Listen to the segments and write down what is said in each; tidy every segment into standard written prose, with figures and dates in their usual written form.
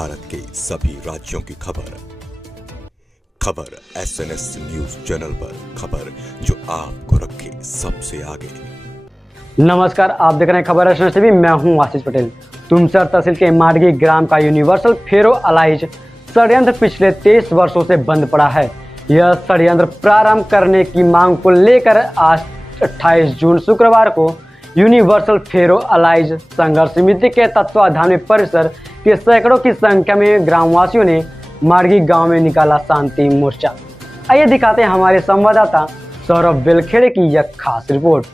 भारत के सभी राज्यों की खबर SNS न्यूज चैनल पर, खबर जो आपको रखे सबसे आगे। नमस्कार, आप देख रहे हैं खबर SNS टीवी। मैं हूं आशीष पटेल। तुमसर तहसील के माडगी ग्राम का यूनिवर्सल फेरो अलाइज षड्यंत्र पिछले 23 वर्षों से बंद पड़ा है। यह षड्यंत्र प्रारंभ करने की मांग को लेकर आज 28 जून शुक्रवार को यूनिवर्सल फेरो अलाइज संघर्ष समिति के तत्वाधान में परिसर के सैकड़ों की संख्या में ग्रामवासियों ने माडगी गांव में निकाला शांति मोर्चा। आइए दिखाते हैं हमारे संवाददाता सौरभ बेलखेड़े की यह खास रिपोर्ट।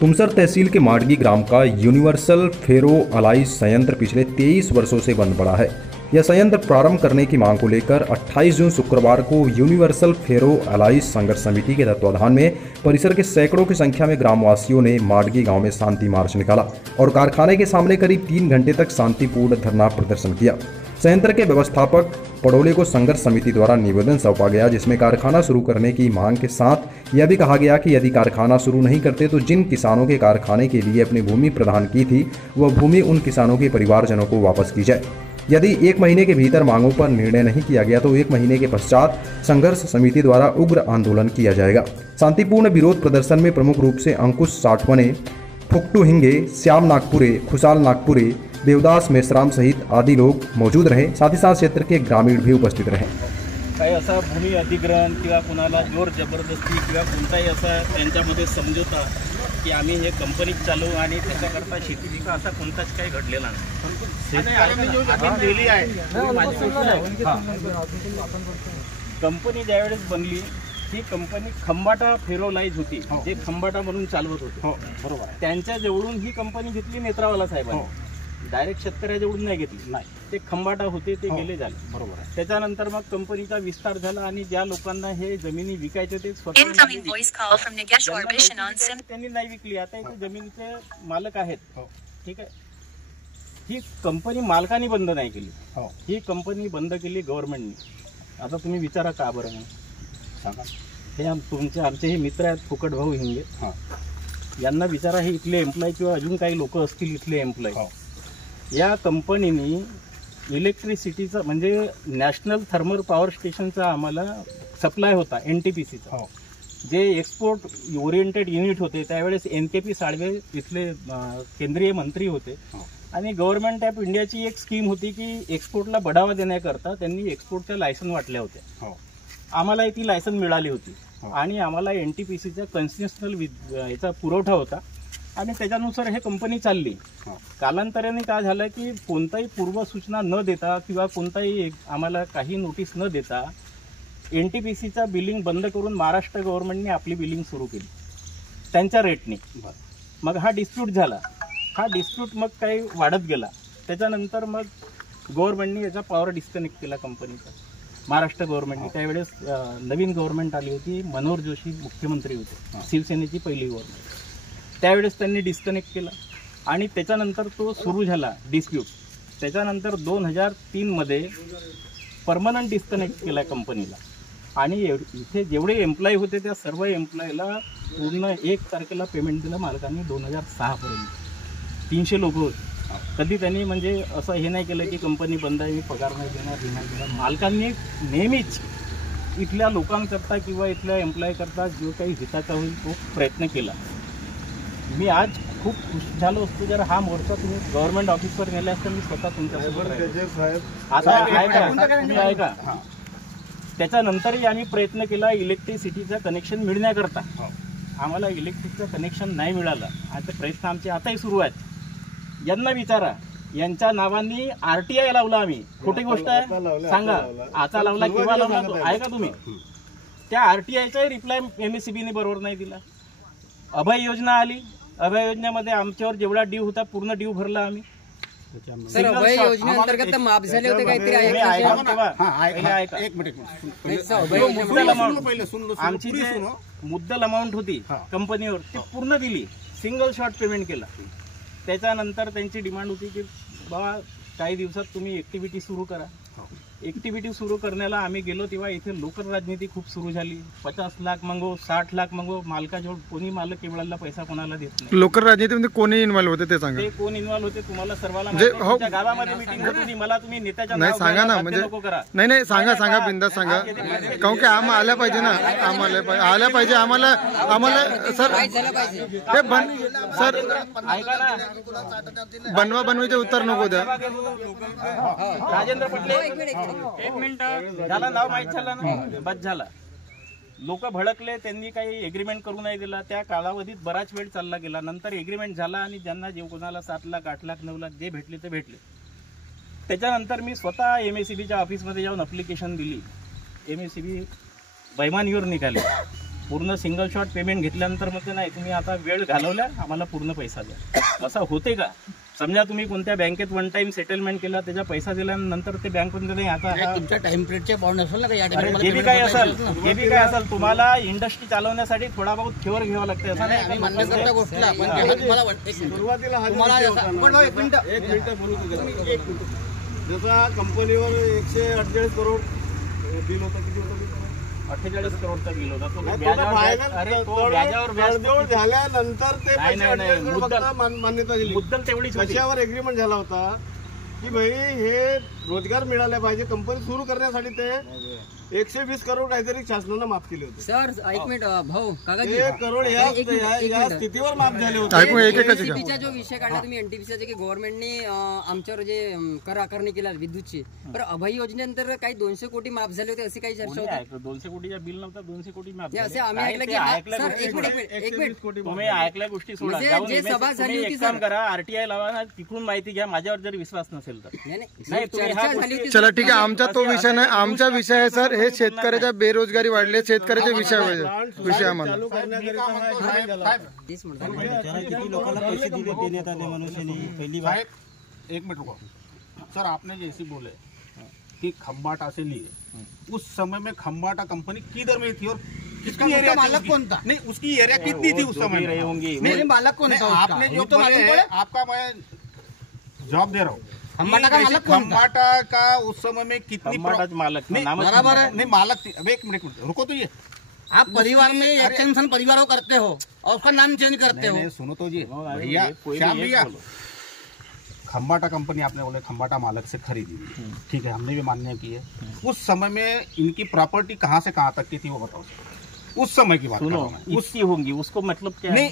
तुमसर तहसील के माडगी ग्राम का यूनिवर्सल फेरो अलाइज संयंत्र पिछले 23 वर्षों से बंद पड़ा है। यह संयंत्र प्रारंभ करने की मांग को लेकर 28 जून शुक्रवार को यूनिवर्सल फेरो अलाइज संघर्ष समिति के तत्वाधान में परिसर के सैकड़ों की संख्या में ग्रामवासियों ने माडगी गांव में शांति मार्च निकाला और कारखाने के सामने करीब 3 घंटे तक शांतिपूर्ण धरना प्रदर्शन किया। संयंत्र के व्यवस्थापक पड़ोले को संघर्ष समिति द्वारा निवेदन सौंपा गया, जिसमें कारखाना शुरू करने की मांग के साथ यह भी कहा गया कि यदि कारखाना शुरू नहीं करते तो जिन किसानों के कारखाने के लिए अपनी भूमि प्रदान की थी वह भूमि उन किसानों के परिवारजनों को वापस की जाए। यदि 1 महीने के भीतर मांगों पर निर्णय नहीं किया गया तो 1 महीने के पश्चात संघर्ष समिति द्वारा उग्र आंदोलन किया जाएगा। शांतिपूर्ण विरोध प्रदर्शन में प्रमुख रूप से अंकुश साठवने, फुकटू हिंगे, श्याम नागपुरे, खुशाल नागपुरे, देवदास मेश्राम सहित आदि लोग मौजूद रहे। साथ ही साथ क्षेत्र के ग्रामीण भी उपस्थित रहे। काही असा भूमी अधिग्रहण किंवा कुणाला जोर जबरदस्ती किंवा कोणताही असा त्यांच्यामध्ये समझोता की आम्ही हे कंपनी चालवू आणि त्याच्याकरता शेती पिका असा कोणताच काही घडलेला नाही। कंपनी ज्यावेळेस बनली ही कंपनी खंबाटा फेरोलाइज होती, जे खंबाटा म्हणून चालवत होते, बरोबर, त्यांच्या जवळून ही कंपनी घेतली नेत्रावाला साहेबांनी। डायरेक्ट शेतकऱ्याजवळून नाही घेतली, नाही, ते खंबाटा होते ते गेले झाले, बरोबर आहे। त्याच्यानंतर मग कंपनीचा विस्तार झाला आणि ज्या लोकांना हे जमिनी विकायचे ते स्वतः त्यांनी नाही विकली। आता इथे जमिनीचे मालक आहेत, ठीक आहे। ही कंपनी मालकांनी बंद नाही केली, ही कंपनी बंद केली गव्हर्नमेंटने। आता तुम्ही विचारा का बरं सांगा। हे आमचे हे मित्र आहेत फुकट भाऊ हिंगे, यांना विचारा, हे इथले एम्प्लॉय किंवा अजून काही लोक असतील इथले एम्प्लॉय, या कंपनीने इलेक्ट्रिसिटीचा म्हणजे नॅशनल थर्मल पॉवर स्टेशनचा आम्हाला सप्लाय होता NTPCचा, जे एक्सपोर्ट ओरिएंटेड युनिट होते। त्यावेळेस NKP साळवे इथले केंद्रीय मंत्री होते आणि गव्हर्नमेंट ऑफ इंडियाची एक स्कीम होती की एक्सपोर्टला बढ़ावा देण्याकरता त्यांनी एक्सपोर्टच्या लायसन वाटल्या होत्या। आम्हाला ती लायसन मिळाली होती आणि आम्हाला NTPCचा कन्सेशनल याचा पुरवठा होता आणि त्याच्यानुसार हे कंपनी चालली। कालांतराने काय झालं की कोणताही पूर्वसूचना न देता किंवा कोणताही आम्हाला काही नोटीस न देता NTPCचा बिलिंग बंद करून महाराष्ट्र गव्हर्नमेंटने आपली बिलिंग सुरू केली त्यांच्या रेटने। मग हा डिस्प्यूट झाला, हा डिस्प्यूट मग काही वाढत गेला। त्याच्यानंतर मग गव्हर्नमेंटने याचा पॉवर डिस्कनेक्ट केला कंपनीचा, महाराष्ट्र गव्हर्नमेंटने। त्यावेळेस नवीन गव्हर्नमेंट आली होती, मनोहर जोशी मुख्यमंत्री होते, शिवसेनेची पहिली गव्हर्नमेंट। त्यावेळेस त्यांनी डिस्कनेक्ट केला आणि त्याच्यानंतर तो सुरू झाला डिस्प्यूट। त्याच्यानंतर 2003 मध्ये परमनंट डिस्कनेक्ट केला कंपनीला आणि इथे जेवढे एम्प्लॉय होते त्या सर्व एम्प्लॉयला पूर्ण 1 तारखेला पेमेंट दिलं मालकांनी 2006 पर्यंत। 300 लोक होते। कधी त्यांनी म्हणजे असं हे नाही केलं की कंपनी बंद आहे, पगार नाही देणार। मालकांनी नेहमीच इथल्या लोकांकरता किंवा इथल्या एम्प्लॉय करता जो काही हिताचा होईल तो प्रयत्न केला। मी आज खूप खुश झालो असतो जर हा मोर्चा तुम्ही गव्हर्नमेंट ऑफिसवर नेला असता, मी स्वतः तुमच्यासोबत आता ऐका। त्याच्यानंतरही आम्ही प्रयत्न केला इलेक्ट्रिसिटीचं कनेक्शन मिळण्याकरता। आम्हाला इलेक्ट्रिकचं कनेक्शन नाही मिळालं। आता प्रयत्न आमचे आताही सुरू आहेत। यांना विचारा, यांच्या नावाने RTI लावला आम्ही, खोटी गोष्ट आहे सांगा? आता लावला किंवा लावला ऐका तुम्ही? त्या RTIचा रिप्लाय MSCBने बरोबर नाही दिला। अभय योजना आली, अभय योजनेमध्ये आमच्यावर जेवढा ड्यू होता पूर्ण ड्यू भरला आम्ही। सर, अभय योजनेअंतर्गत माफ झाले होते काहीतरी आमची जी मुद्दल अमाऊंट होती कंपनीवर ती पूर्ण दिली, सिंगल शॉट पेमेंट केला। त्याच्यानंतर त्यांची डिमांड होती की बाबा काही दिवसात तुम्ही ऍक्टिव्हिटी सुरू करा। ऍक्टिव्हिटी सुरू करण्याला आम्ही गेलो तेव्हा इथे लोकल राजनीती खूप सुरू झाली. 50 लाख मागो, 60 लाख मागो. मालकाजवळ कोणी मालक एवढा पैसा कोणाला देत नाही. लोकल राजनीतीमध्ये कोणी इन्व्हॉल्व होते ते सांगा. ते कोण इन्व्हॉल्व होते तुम्हाला सर्वांना म्हणजे माहिती आहे. तुमच्या गावामध्ये मीटिंग होत होती. मला तुम्ही नेत्याच्या नाही नाव सांगा घ्यायला ना, बाध्य म्हणजे नको करा. नाही सांगा बिंदास सांगा, काहून की आम्हाला आल्या पाहिजे ना, आल्या पाहिजे आम्हाला सर झालं पाहिजे. ते सर ऐका ना, बनवाचे उत्तर नको द्या. राजेंद्र पटले एक मिनिट झाला, नाव माहित झालं ना, बस झाला. लोक भडकले, त्यांनी काही एग्रीमेंट करू नाही दिला. त्या कालावधीत बराच वेळ चालला गेला. नंतर एग्रीमेंट झाला आणि ज्यांना जे कोणाला 7 लाख 8 लाख 9 लाख जे भेटले ते भेटले. त्याच्यानंतर मी स्वतः MSEBच्या ऑफिसमध्ये जाऊन अप्लिकेशन दिली. MSEB बैमानीवर निघाले. पूर्ण सिंगल शॉट पेमेंट घेतल्यानंतर मग नाही तुम्ही आता वेळ घालवला, आम्हाला पूर्ण पैसा द्या. असं होते का? समजा तुम्ही कोणत्या बँकेत वन टाइम सेटलमेंट केला, त्याचा पैसा दिल्यानंतर ते बँकमध्ये नाही आता तुमच्या टाइम पिरियडचे बॉन्ड असेल ना, या जे बी काय असेल तुम्हाला इंडस्ट्री चालवण्यासाठी थोडा बहुत फेवर घ्यावा लागते. असं नाही मान्य करता गोष्टीला, पण जेव्हा तुम्हाला जसा कंपनीवर 148 करोड बिल होतं, किती होतं? 48 करोडचा बिल होता. तो व्याजावर व्याज झाल्यानंतर ते मान्यता दिली. मुद्दल तेवढीच होती. कशावर एग्रीमेंट झाला होता की भाई हे रोजगार मिळाले पाहिजे, कंपनी सुरू करण्यासाठी ते 120 करोड काहीतरी शासनानं माफ केले होते. सर एक मिनिट भाऊ काकाजी, 1 करोड या स्थितीवर माफ झाले होते. एनटीपीचा जो विषय काढला तुम्ही, एनटीपीचा जे की गव्हर्नमेंटने आमच्यावर जे कर आकारणी केला विद्युतची, तर अभय योजनेनंतर काही 200 कोटी माफ झाले होते अशी काही चर्चा होती. 200 कोटीचा बिल नव्हता, 200 कोटी माफ असे आम्ही ऐकलं की सर एक मिनिट तुम्ही ऐकल्या गोष्टी सोडा. म्हणजे जे सभा झाली होती, एक काम करा, RTI लावा ना, तिकडून माहिती घ्या. माझ्यावर जर विश्वास नसेल तर नाही चर्चा झाली होती. चला ठीक आहे, आमचा तो विषय नाही, आमचा विषय आहे सर हे शेतकऱ्याच्या बेरोजगारी वाढले, शेतकऱ्याच्या विषय आम्हाला तेच म्हणतात. किती लोकांना पैसे देण्यात आले मनुष्याने पहिली बार. एक मिनट रुको सर, आपने जैसे बोले कि खम्बाटा से लिए, उस समय में खम्बाटा कंपनी किधर में थी और किसका एरिया मालक कौन था? नहीं, उसकी एरिया कितनी थी उस समय में? होंगी नहीं, मालक कौन था? आपने जो बोले, आपका मैं जवाब दे रहा हूँ. खम्बाटा का मालक कौन था? खम्बाटा का उस समय में कितनी मालक बराबर है? नहीं मालक थी. अब एक मिनट रुको, तो ये आप परिवार में एक्सटेंशन परिवार को करते हो और उसका नाम चेंज करते हो. सुनो तो जी भैया, श्याम भैया, खम्बाटा कंपनी आपने बोले खम्बाटा मालक से खरीदी, ठीक है, हमने भी मान्य की है. उस समय में इनकी प्रॉपर्टी कहाँ से कहाँ तक की थी वो बताओ. उस समय की बात सुनो, इसकी होंगी, उसको मतलब क्या है?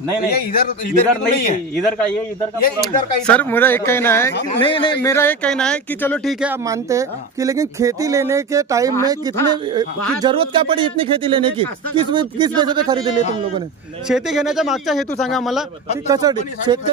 नहीं, इधर नहीं है, इधर का ये इधर का सर मेरा एक कहना है कि नहीं मेरा एक कहना है कि चलो ठीक है आप मानते हैं कि लेकिन खेती लेने के टाइम में कितने की जरूरत क्या पड़ी इतनी खेती लेने की, किस बेस पे खरीदी ली तुम लोगों ने? शेती घेण्याचा मागचा हेतू सांगा आम्हाला की कसं शेतकरी